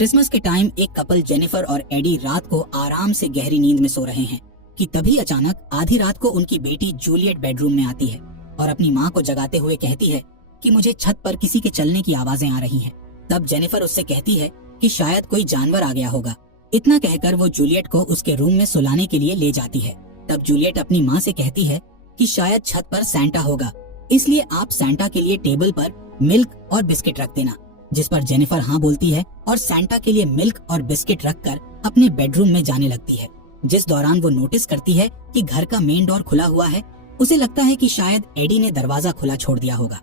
Christmas के time एक couple Jennifer और एडी रात को आराम से गहरी नींद में सो रहे हैं कि तभी अचानक आधी रात को उनकी बेटी जूलियट बेडरूम में आती है और अपनी माँ को जगाते हुए कहती है कि मुझे छत पर किसी के चलने की आवाजें आ रही हैं। तब जेनिफर उससे कहती है कि शायद कोई जानवर आ गया होगा। इतना कहकर वो जूलियट को उसके रूम में सुलाने के लिए ले जाती है। तब जूलियट अपनी माँ से कहती है कि शायद छत पर सैंटा होगा, इसलिए आप सैंटा के लिए टेबल पर मिल्क और बिस्किट रख देना। जिस पर जेनिफर हाँ बोलती है और सैंटा के लिए मिल्क और बिस्किट रखकर अपने बेडरूम में जाने लगती है। जिस दौरान वो नोटिस करती है कि घर का मेन डोर खुला हुआ है। उसे लगता है कि शायद एडी ने दरवाजा खुला छोड़ दिया होगा।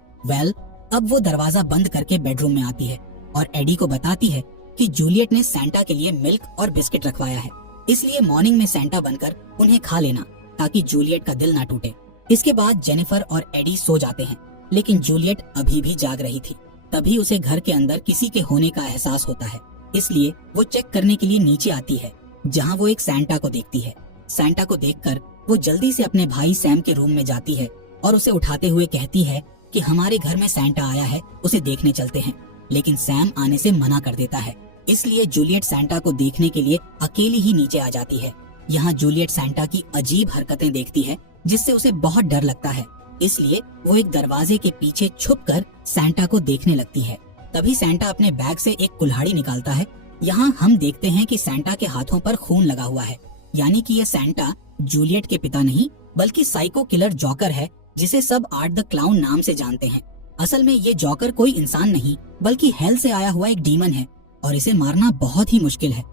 अब वो दरवाजा बंद करके बेडरूम में आती है और एडी को बताती है कि जूलियट ने सैंटा के लिए मिल्क और बिस्किट रखवाया है, इसलिए मॉर्निंग में सैंटा बनकर उन्हें खा लेना ताकि जूलियट का दिल ना टूटे। इसके बाद जेनिफर और एडी सो जाते हैं, लेकिन जूलियट अभी भी जाग रही थी। तभी उसे घर के अंदर किसी के होने का एहसास होता है, इसलिए वो चेक करने के लिए नीचे आती है, जहाँ वो एक सैंटा को देखती है। सैंटा को देखकर वो जल्दी से अपने भाई सैम के रूम में जाती है और उसे उठाते हुए कहती है कि हमारे घर में सैंटा आया है, उसे देखने चलते हैं। लेकिन सैम आने से मना कर देता है, इसलिए जूलियट सैंटा को देखने के लिए अकेली ही नीचे आ जाती है। यहाँ जूलियट सैंटा की अजीब हरकतें देखती है, जिससे उसे बहुत डर लगता है, इसलिए वो एक दरवाजे के पीछे छुपकर सैंटा को देखने लगती है। तभी सैंटा अपने बैग से एक कुल्हाड़ी निकालता है। यहाँ हम देखते हैं कि सैंटा के हाथों पर खून लगा हुआ है, यानी कि ये सैंटा जूलियट के पिता नहीं बल्कि साइको किलर जॉकर है, जिसे सब आर्ट द क्लाउन नाम से जानते हैं। असल में ये जॉकर कोई इंसान नहीं बल्कि हेल से आया हुआ एक डीमन है और इसे मारना बहुत ही मुश्किल है।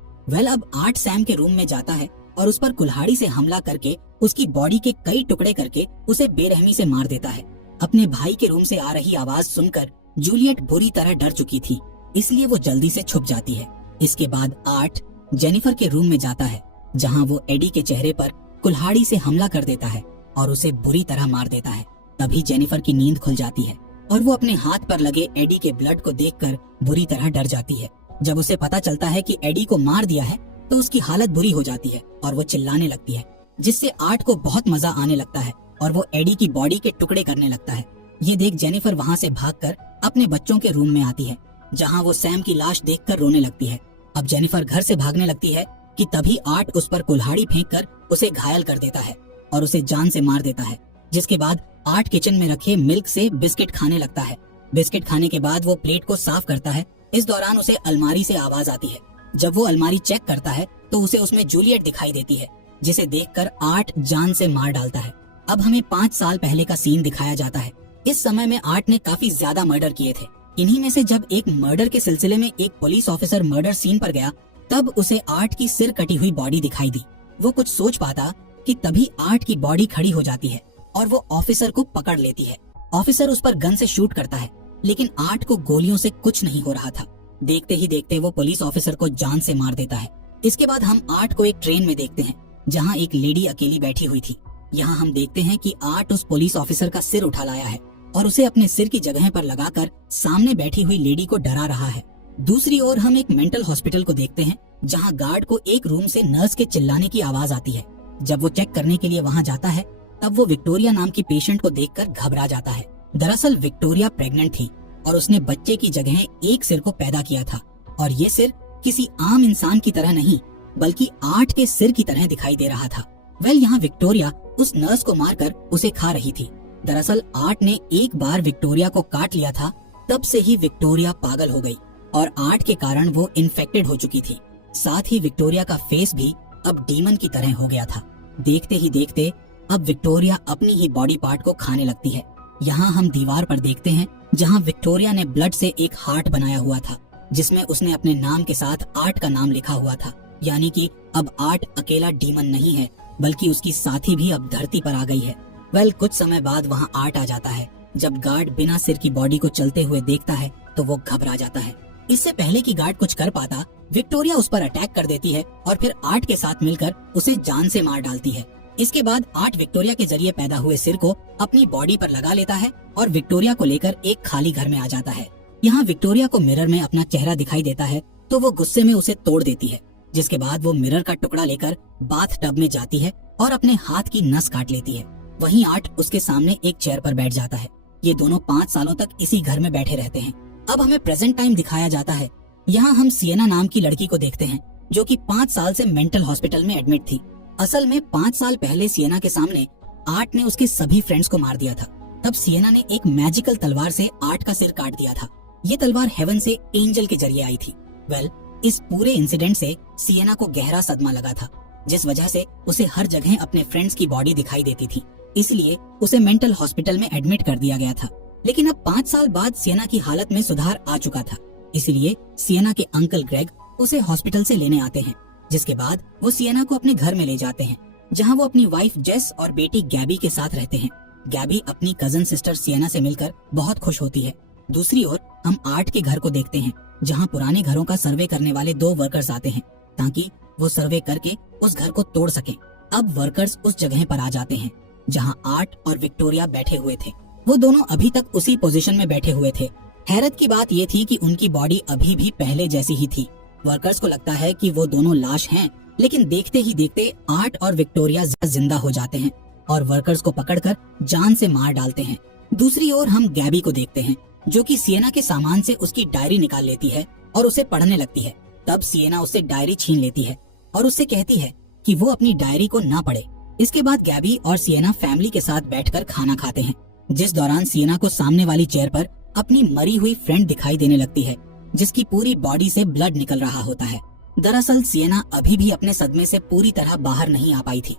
अब आर्ट सैम के रूम में जाता है और उस पर कुल्हाड़ी से हमला करके उसकी बॉडी के कई टुकड़े करके उसे बेरहमी से मार देता है। अपने भाई के रूम से आ रही आवाज सुनकर जूलियट बुरी तरह डर चुकी थी, इसलिए वो जल्दी से छुप जाती है। इसके बाद आर्ट जेनिफर के रूम में जाता है, जहाँ वो एडी के चेहरे पर कुल्हाड़ी से हमला कर देता है और उसे बुरी तरह मार देता है। तभी जेनिफर की नींद खुल जाती है और वो अपने हाथ पर लगे एडी के ब्लड को देखकर बुरी तरह डर जाती है। जब उसे पता चलता है कि एडी को मार दिया है तो उसकी हालत बुरी हो जाती है और वो चिल्लाने लगती है, जिससे आर्ट को बहुत मजा आने लगता है और वो एडी की बॉडी के टुकड़े करने लगता है। ये देख जेनिफर वहाँ से भागकर अपने बच्चों के रूम में आती है, जहाँ वो सैम की लाश देखकर रोने लगती है। अब जेनिफर घर से भागने लगती है कि तभी आर्ट उस पर कुल्हाड़ी फेंककर उसे घायल कर देता है और उसे जान से मार देता है। जिसके बाद आर्ट किचन में रखे मिल्क से बिस्किट खाने लगता है। बिस्किट खाने के बाद वो प्लेट को साफ करता है। इस दौरान उसे अलमारी से आवाज आती है। जब वो अलमारी चेक करता है तो उसे उसमें जूलियट दिखाई देती है, जिसे देखकर आर्ट जान से मार डालता है। अब हमें 5 साल पहले का सीन दिखाया जाता है। इस समय में आर्ट ने काफी ज्यादा मर्डर किए थे। इन्हीं में से जब एक मर्डर के सिलसिले में एक पुलिस ऑफिसर मर्डर सीन पर गया, तब उसे आर्ट की सिर कटी हुई बॉडी दिखाई दी। वो कुछ सोच पाता कि तभी आर्ट की बॉडी खड़ी हो जाती है और वो ऑफिसर को पकड़ लेती है। ऑफिसर उस पर गन से शूट करता है, लेकिन आर्ट को गोलियों से कुछ नहीं हो रहा था। देखते ही देखते वो पुलिस ऑफिसर को जान से मार देता है। इसके बाद हम आर्ट को एक ट्रेन में देखते हैं, जहाँ एक लेडी अकेली बैठी हुई थी। यहाँ हम देखते हैं कि आर्ट उस पुलिस ऑफिसर का सिर उठा लाया है और उसे अपने सिर की जगह पर लगाकर सामने बैठी हुई लेडी को डरा रहा है। दूसरी ओर हम एक मेंटल हॉस्पिटल को देखते हैं, जहाँ गार्ड को एक रूम से नर्स के चिल्लाने की आवाज आती है। जब वो चेक करने के लिए वहाँ जाता है, तब वो विक्टोरिया नाम की पेशेंट को देखकर घबरा जाता है। दरअसल विक्टोरिया प्रेग्नेंट थी और उसने बच्चे की जगह एक सिर को पैदा किया था, और ये सिर किसी आम इंसान की तरह नहीं बल्कि आर्ट के सिर की तरह दिखाई दे रहा था। यहाँ विक्टोरिया उस नर्स को मारकर उसे खा रही थी। दरअसल आर्ट ने एक बार विक्टोरिया को काट लिया था, तब से ही विक्टोरिया पागल हो गई और आर्ट के कारण वो इन्फेक्टेड हो चुकी थी। साथ ही विक्टोरिया का फेस भी अब डीमन की तरह हो गया था। देखते ही देखते अब विक्टोरिया अपनी ही बॉडी पार्ट को खाने लगती है। यहाँ हम दीवार पर देखते हैं, जहाँ विक्टोरिया ने ब्लड से एक हार्ट बनाया हुआ था, जिसमें उसने अपने नाम के साथ आर्ट का नाम लिखा हुआ था। यानी कि अब आर्ट अकेला डीमन नहीं है, बल्कि उसकी साथी भी अब धरती पर आ गई है। कुछ समय बाद वहाँ आर्ट आ जाता है। जब गार्ड बिना सिर की बॉडी को चलते हुए देखता है तो वो घबरा जाता है। इससे पहले कि गार्ड कुछ कर पाता, विक्टोरिया उस पर अटैक कर देती है और फिर आर्ट के साथ मिलकर उसे जान से मार डालती है। इसके बाद आर्ट विक्टोरिया के जरिए पैदा हुए सिर को अपनी बॉडी पर लगा लेता है और विक्टोरिया को लेकर एक खाली घर में आ जाता है। यहाँ विक्टोरिया को मिरर में अपना चेहरा दिखाई देता है तो वो गुस्से में उसे तोड़ देती है, जिसके बाद वो मिरर का टुकड़ा लेकर बाथ टब में जाती है और अपने हाथ की नस काट लेती है। वहीं आर्ट उसके सामने एक चेयर पर बैठ जाता है। ये दोनों 5 सालों तक इसी घर में बैठे रहते हैं। अब हमें प्रेजेंट टाइम दिखाया जाता है, यहाँ हम सिएना नाम की लड़की को देखते हैं जो कि 5 साल से मेंटल हॉस्पिटल में एडमिट थी। असल में 5 साल पहले सिएना के सामने आर्ट ने उसके सभी फ्रेंड्स को मार दिया था। तब सिएना ने एक मैजिकल तलवार से आर्ट का सिर काट दिया था। ये तलवार हेवन से एंजल के जरिए आई थी। इस पूरे इंसिडेंट से सिएना को गहरा सदमा लगा था, जिस वजह से उसे हर जगह अपने फ्रेंड्स की बॉडी दिखाई देती थी। इसलिए उसे मेंटल हॉस्पिटल में एडमिट कर दिया गया था। लेकिन अब 5 साल बाद सिएना की हालत में सुधार आ चुका था। इसलिए सिएना के अंकल ग्रेग उसे हॉस्पिटल से लेने आते हैं, जिसके बाद वो सिएना को अपने घर में ले जाते हैं, जहाँ वो अपनी वाइफ जेस और बेटी गैबी के साथ रहते हैं। गैबी अपनी कजन सिस्टर सिएना से मिलकर बहुत खुश होती है। दूसरी ओर हम आर्ट के घर को देखते हैं, जहाँ पुराने घरों का सर्वे करने वाले 2 वर्कर्स आते हैं ताकि वो सर्वे करके उस घर को तोड़ सकें। अब वर्कर्स उस जगह पर आ जाते हैं जहाँ आर्ट और विक्टोरिया बैठे हुए थे। वो दोनों अभी तक उसी पोजीशन में बैठे हुए थे। हैरत की बात ये थी कि उनकी बॉडी अभी भी पहले जैसी ही थी। वर्कर्स को लगता है कि वो दोनों लाश हैं, लेकिन देखते ही देखते आर्ट और विक्टोरिया जिंदा हो जाते हैं और वर्कर्स को पकड़कर जान से मार डालते हैं। दूसरी ओर हम गैबी को देखते हैं, जो कि सिएना के सामान से उसकी डायरी निकाल लेती है और उसे पढ़ने लगती है। तब सिएना उससे डायरी छीन लेती है और उससे कहती है कि वो अपनी डायरी को ना पढ़े। इसके बाद गैबी और सिएना फैमिली के साथ बैठकर खाना खाते हैं, जिस दौरान सिएना को सामने वाली चेयर पर अपनी मरी हुई फ्रेंड दिखाई देने लगती है, जिसकी पूरी बॉडी से ब्लड निकल रहा होता है। दरअसल सिएना अभी भी अपने सदमे से पूरी तरह बाहर नहीं आ पाई थी।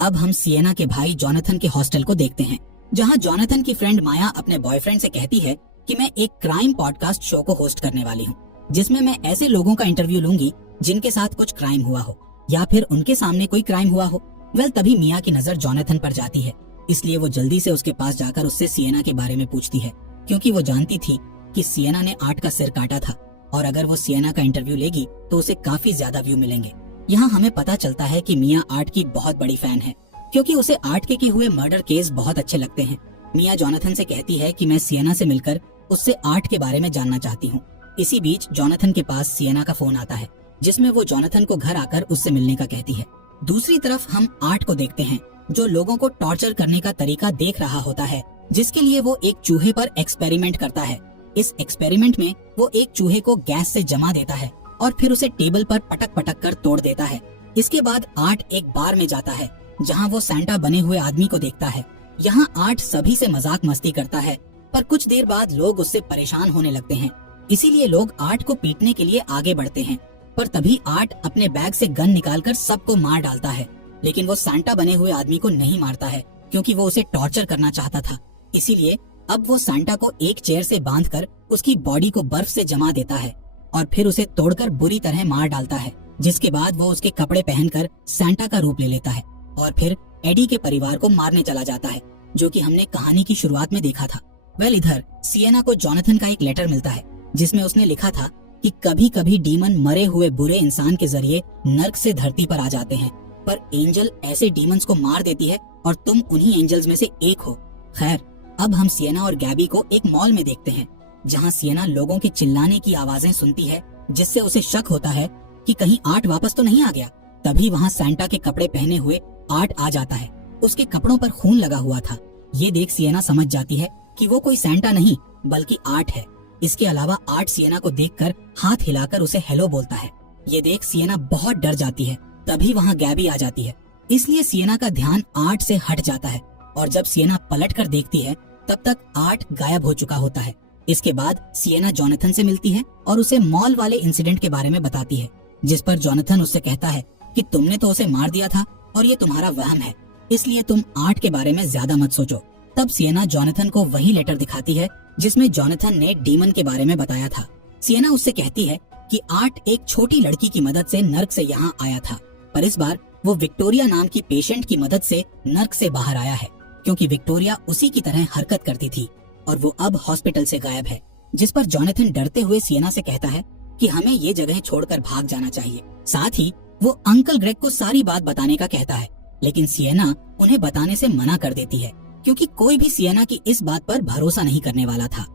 अब हम सिएना के भाई जॉनथन के हॉस्टल को देखते हैं, जहाँ जॉनथन की फ्रेंड माया अपने बॉयफ्रेंड से कहती है कि मैं एक क्राइम पॉडकास्ट शो को होस्ट करने वाली हूँ, जिसमें मैं ऐसे लोगों का इंटरव्यू लूंगी जिनके साथ कुछ क्राइम हुआ हो या फिर उनके सामने कोई क्राइम हुआ हो। तभी मिया की नजर जॉनथन पर जाती है, इसलिए वो जल्दी से उसके पास जाकर उससे सिएना के बारे में पूछती है, क्योंकि वो जानती थी कि सिएना ने आर्ट का सिर काटा था और अगर वो सिएना का इंटरव्यू लेगी तो उसे काफी ज्यादा व्यू मिलेंगे। यहाँ हमें पता चलता है कि मिया आर्ट की बहुत बड़ी फैन है, क्योंकि उसे आर्ट के किए हुए मर्डर केस बहुत अच्छे लगते हैं। मिया जॉनथन से कहती है कि मैं सिएना से मिलकर उससे आर्ट के बारे में जानना चाहती हूँ। इसी बीच जॉनथन के पास सिएना का फोन आता है, जिसमें वो जॉनथन को घर आकर उससे मिलने का कहती है। दूसरी तरफ हम आर्ट को देखते हैं, जो लोगों को टॉर्चर करने का तरीका देख रहा होता है, जिसके लिए वो एक चूहे पर एक्सपेरिमेंट करता है। इस एक्सपेरिमेंट में वो एक चूहे को गैस से जमा देता है और फिर उसे टेबल पर पटक पटक कर तोड़ देता है। इसके बाद आर्ट एक बार में जाता है, जहाँ वो सैंटा बने हुए आदमी को देखता है। यहाँ आर्ट सभी से मजाक मस्ती करता है, पर कुछ देर बाद लोग उससे परेशान होने लगते हैं, इसीलिए लोग आर्ट को पीटने के लिए आगे बढ़ते हैं। पर तभी आर्ट अपने बैग से गन निकालकर सबको मार डालता है, लेकिन वो सैंटा बने हुए आदमी को नहीं मारता है, क्योंकि वो उसे टॉर्चर करना चाहता था। इसीलिए अब वो सैंटा को एक चेयर से बांधकर उसकी बॉडी को बर्फ से जमा देता है और फिर उसे तोड़कर बुरी तरह मार डालता है, जिसके बाद वो उसके कपड़े पहनकर सैंटा का रूप ले लेता है और फिर एडी के परिवार को मारने चला जाता है, जो कि हमने कहानी की शुरुआत में देखा था। इधर सिएना को जॉनथन का एक लेटर मिलता है, जिसमें उसने लिखा था कि कभी कभी डीमन मरे हुए बुरे इंसान के जरिए नर्क से धरती पर आ जाते हैं, पर एंजल ऐसे डीमंस को मार देती है और तुम उन्हीं एंजल्स में से एक हो। खैर, अब हम सिएना और गैबी को एक मॉल में देखते हैं, जहाँ सिएना लोगों के चिल्लाने की आवाजें सुनती है, जिससे उसे शक होता है कि कहीं आर्ट वापस तो नहीं आ गया। तभी वहाँ सैंटा के कपड़े पहने हुए आर्ट आ जाता है। उसके कपड़ों पर खून लगा हुआ था। ये देख सिएना समझ जाती है कि वो कोई सैंटा नहीं बल्कि आर्ट है। इसके अलावा आर्ट सिएना को देखकर हाथ हिलाकर उसे हेलो बोलता है। ये देख सिएना बहुत डर जाती है। तभी वहाँ गैबी आ जाती है, इसलिए सिएना का ध्यान आर्ट से हट जाता है और जब सिएना पलट कर देखती है तब तक आर्ट गायब हो चुका होता है। इसके बाद सिएना जॉनथन से मिलती है और उसे मॉल वाले इंसिडेंट के बारे में बताती है, जिस पर जॉनथन उससे कहता है कि तुमने तो उसे मार दिया था और ये तुम्हारा वहम है, इसलिए तुम आर्ट के बारे में ज्यादा मत सोचो। तब सिएना जॉनथन को वही लेटर दिखाती है जिसमें जॉनथन ने डीमन के बारे में बताया था। सिएना उससे कहती है कि आर्ट एक छोटी लड़की की मदद से नर्क से यहाँ आया था, पर इस बार वो विक्टोरिया नाम की पेशेंट की मदद से नर्क से बाहर आया है, क्योंकि विक्टोरिया उसी की तरह हरकत करती थी और वो अब हॉस्पिटल से गायब है। जिस पर जॉनथन डरते हुए सिएना से कहता है कि हमें ये जगह छोड़कर भाग जाना चाहिए। साथ ही वो अंकल ग्रेग को सारी बात बताने का कहता है, लेकिन सिएना उन्हें बताने से मना कर देती है, क्योंकि कोई भी सिएना की इस बात पर भरोसा नहीं करने वाला था।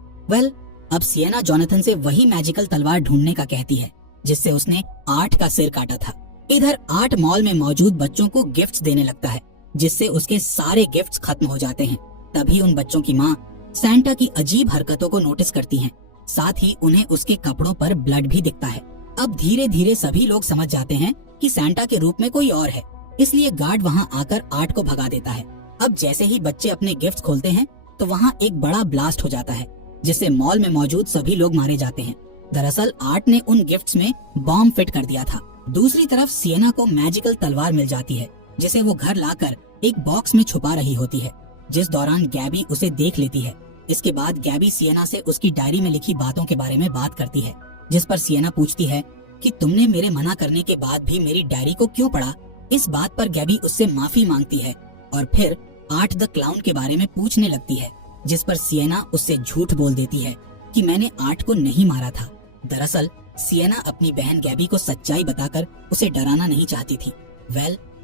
अब सिएना जॉनथन से वही मैजिकल तलवार ढूंढने का कहती है जिससे उसने आर्ट का सिर काटा था। इधर आर्ट मॉल में मौजूद बच्चों को गिफ्ट्स देने लगता है, जिससे उसके सारे गिफ्ट्स खत्म हो जाते हैं। तभी उन बच्चों की माँ सैंटा की अजीब हरकतों को नोटिस करती हैं साथ ही उन्हें उसके कपड़ों पर ब्लड भी दिखता है। अब धीरे धीरे सभी लोग समझ जाते हैं कि सैंटा के रूप में कोई और है, इसलिए गार्ड वहाँ आकर आर्ट को भगा देता है। अब जैसे ही बच्चे अपने गिफ्ट्स खोलते हैं तो वहाँ एक बड़ा ब्लास्ट हो जाता है, जिससे मॉल में मौजूद सभी लोग मारे जाते हैं। दरअसल आर्ट ने उन गिफ्ट्स में बॉम्ब फिट कर दिया था। दूसरी तरफ सिएना को मैजिकल तलवार मिल जाती है, जिसे वो घर लाकर एक बॉक्स में छुपा रही होती है, जिस दौरान गैबी उसे देख लेती है। इसके बाद गैबी सिएना से उसकी डायरी में लिखी बातों के बारे में बात करती है, जिस पर सिएना पूछती है कि तुमने मेरे मना करने के बाद भी मेरी डायरी को क्यों पढ़ा। इस बात पर गैबी उससे माफी मांगती है और फिर आर्ट द क्लाउन के बारे में पूछने लगती है, जिस पर सिएना उससे झूठ बोल देती है कि मैंने आर्ट को नहीं मारा था। दरअसल सिएना अपनी बहन गैबी को सच्चाई बताकर उसे डराना नहीं चाहती थी।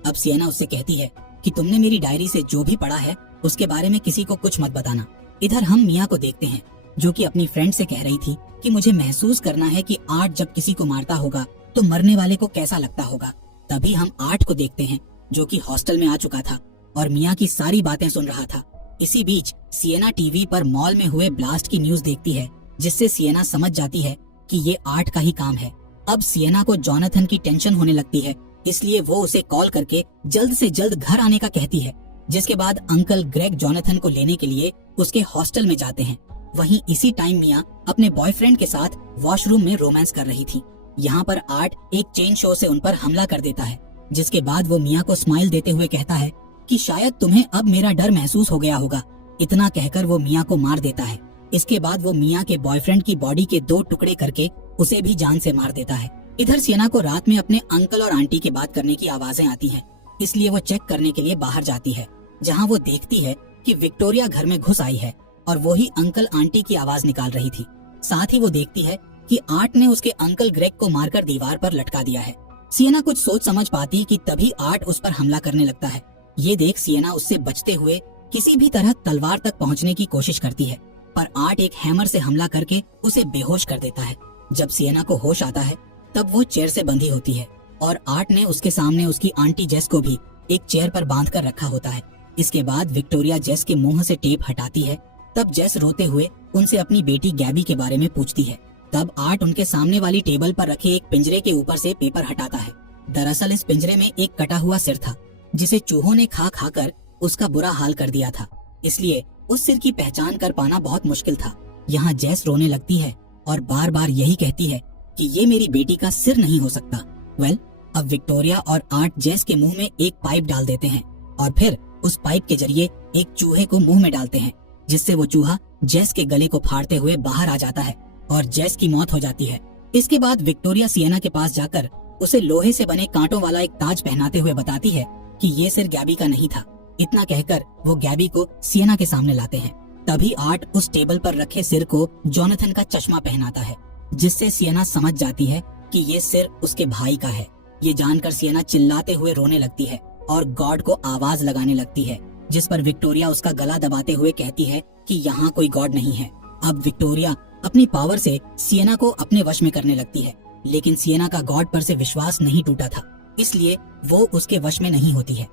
अब सिएना उससे कहती है कि तुमने मेरी डायरी से जो भी पढ़ा है उसके बारे में किसी को कुछ मत बताना। इधर हम मिया को देखते हैं, जो कि अपनी फ्रेंड से कह रही थी कि मुझे महसूस करना है कि आर्ट जब किसी को मारता होगा तो मरने वाले को कैसा लगता होगा। तभी हम आर्ट को देखते हैं, जो कि हॉस्टल में आ चुका था और मिया की सारी बातें सुन रहा था। इसी बीच सिएना टीवी पर मॉल में हुए ब्लास्ट की न्यूज देखती है, जिससे सिएना समझ जाती है कि ये आर्ट का ही काम है। अब सिएना को जोनाथन की टेंशन होने लगती है, इसलिए वो उसे कॉल करके जल्द से जल्द घर आने का कहती है। जिसके बाद अंकल ग्रेग जोनाथन को लेने के लिए उसके हॉस्टल में जाते हैं। वहीं इसी टाइम मिया अपने बॉयफ्रेंड के साथ वॉशरूम में रोमांस कर रही थी। यहाँ पर आर्ट एक चेन शो से उन पर हमला कर देता है, जिसके बाद वो मिया को स्माइल देते हुए कहता है कि शायद तुम्हें अब मेरा डर महसूस हो गया होगा। इतना कहकर वो मिया को मार देता है। इसके बाद वो मिया के बॉयफ्रेंड की बॉडी के 2 टुकड़े करके उसे भी जान से मार देता है। इधर सिएना को रात में अपने अंकल और आंटी की बात करने की आवाजें आती हैं, इसलिए वो चेक करने के लिए बाहर जाती है, जहाँ वो देखती है कि विक्टोरिया घर में घुस आई है और वो ही अंकल आंटी की आवाज निकाल रही थी। साथ ही वो देखती है कि आर्ट ने उसके अंकल ग्रेग को मारकर दीवार पर लटका दिया है। सिएना कुछ सोच समझ पाती कि तभी आर्ट उस पर हमला करने लगता है। ये देख सिएना उससे बचते हुए किसी भी तरह तलवार तक पहुंचने की कोशिश करती है, पर आर्ट एक हैमर से हमला करके उसे बेहोश कर देता है। जब सिएना को होश आता है तब वो चेयर से बंधी होती है और आर्ट ने उसके सामने उसकी आंटी जेस को भी एक चेयर पर बांध कर रखा होता है। इसके बाद विक्टोरिया जेस के मुंह से टेप हटाती है। तब जेस रोते हुए उनसे अपनी बेटी गैबी के बारे में पूछती है। तब आर्ट उनके सामने वाली टेबल पर रखे एक पिंजरे के ऊपर से पेपर हटाता है। दरअसल इस पिंजरे में एक कटा हुआ सिर था, जिसे चूहों ने खा खा कर उसका बुरा हाल कर दिया था, इसलिए उस सिर की पहचान कर पाना बहुत मुश्किल था। यहाँ जेस रोने लगती है और बार बार यही कहती है कि ये मेरी बेटी का सिर नहीं हो सकता। अब विक्टोरिया और आर्ट जेस के मुंह में एक पाइप डाल देते हैं और फिर उस पाइप के जरिए एक चूहे को मुंह में डालते हैं, जिससे वो चूहा जेस के गले को फाड़ते हुए बाहर आ जाता है और जेस की मौत हो जाती है। इसके बाद विक्टोरिया सिएना के पास जाकर उसे लोहे से बने कांटों वाला एक ताज पहनाते हुए बताती है कि ये सिर गैबी का नहीं था। इतना कहकर वो गैबी को सिएना के सामने लाते हैं। तभी आर्ट उस टेबल पर रखे सिर को जोनाथन का चश्मा पहनाता है, जिससे सिएना समझ जाती है कि ये सिर उसके भाई का है। ये जानकर सिएना चिल्लाते हुए रोने लगती है और गॉड को आवाज लगाने लगती है, जिस पर विक्टोरिया उसका गला दबाते हुए कहती है कि यहाँ कोई गॉड नहीं है। अब विक्टोरिया अपनी पावर से सिएना को अपने वश में करने लगती है, लेकिन सिएना का गॉड पर से विश्वास नहीं टूटा था, इसलिए वो उसके वश में नहीं होती है।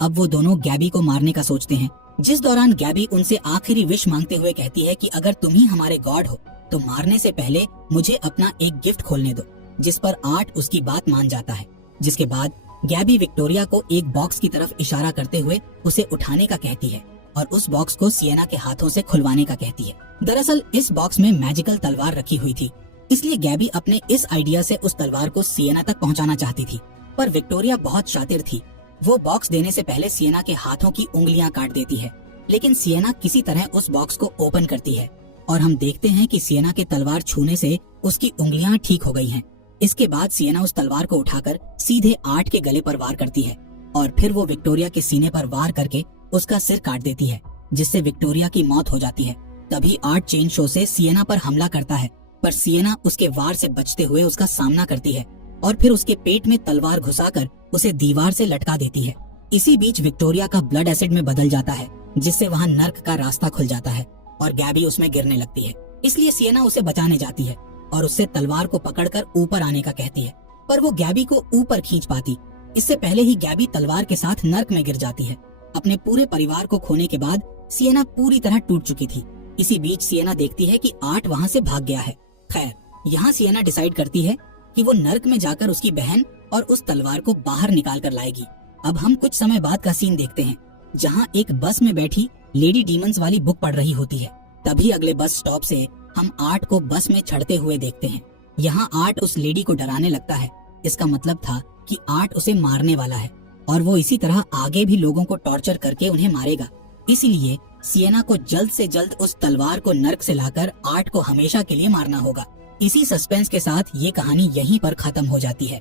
अब वो दोनों गैबी को मारने का सोचते हैं, जिस दौरान गैबी उनसे आखिरी विश मांगते हुए कहती है कि अगर तुम ही हमारे गॉड हो तो मारने से पहले मुझे अपना एक गिफ्ट खोलने दो, जिस पर आर्ट उसकी बात मान जाता है। जिसके बाद गैबी विक्टोरिया को एक बॉक्स की तरफ इशारा करते हुए उसे उठाने का कहती है और उस बॉक्स को सिएना के हाथों से खुलवाने का कहती है। दरअसल इस बॉक्स में मैजिकल तलवार रखी हुई थी, इसलिए गैबी अपने इस आइडिया से उस तलवार को सिएना तक पहुंचाना चाहती थी, पर विक्टोरिया बहुत शातिर थी। वो बॉक्स देने से पहले सिएना के हाथों की उंगलियां काट देती है, लेकिन सिएना किसी तरह उस बॉक्स को ओपन करती है और हम देखते हैं कि सिएना के तलवार छूने से उसकी उंगलियां ठीक हो गई हैं। इसके बाद सिएना उस तलवार को उठाकर सीधे आर्ट के गले पर वार करती है और फिर वो विक्टोरिया के सीने पर वार करके उसका सिर काट देती है, जिससे विक्टोरिया की मौत हो जाती है। तभी आर्ट चेन शो से सिएना पर हमला करता है, पर सिएना उसके वार से बचते हुए उसका सामना करती है और फिर उसके पेट में तलवार घुसाकर उसे दीवार से लटका देती है। इसी बीच विक्टोरिया का ब्लड एसिड में बदल जाता है, जिससे वहाँ नर्क का रास्ता खुल जाता है और गैबी उसमें गिरने लगती है। इसलिए सिएना उसे बचाने जाती है और उससे तलवार को पकड़कर ऊपर आने का कहती है, पर वो गैबी को ऊपर खींच पाती। इससे पहले ही गैबी तलवार के साथ नर्क में गिर जाती है। अपने पूरे परिवार को खोने के बाद सिएना पूरी तरह टूट चुकी थी, इसी बीच सिएना देखती है कि आर्ट वहाँ से भाग गया है। खैर, यहाँ सिएना डिसाइड करती है कि वो नर्क में जाकर उसकी बहन और उस तलवार को बाहर निकाल कर लाएगी। अब हम कुछ समय बाद का सीन देखते हैं, जहाँ एक बस में बैठी लेडी डीमंस वाली बुक पढ़ रही होती है। तभी अगले बस स्टॉप से हम आर्ट को बस में चढ़ते हुए देखते हैं। यहाँ आर्ट उस लेडी को डराने लगता है। इसका मतलब था कि आर्ट उसे मारने वाला है और वो इसी तरह आगे भी लोगों को टॉर्चर करके उन्हें मारेगा। इसीलिए सिएना को जल्द से जल्द उस तलवार को नर्क से लाकर आर्ट को हमेशा के लिए मारना होगा। इसी सस्पेंस के साथ ये कहानी यहीं पर खत्म हो जाती है।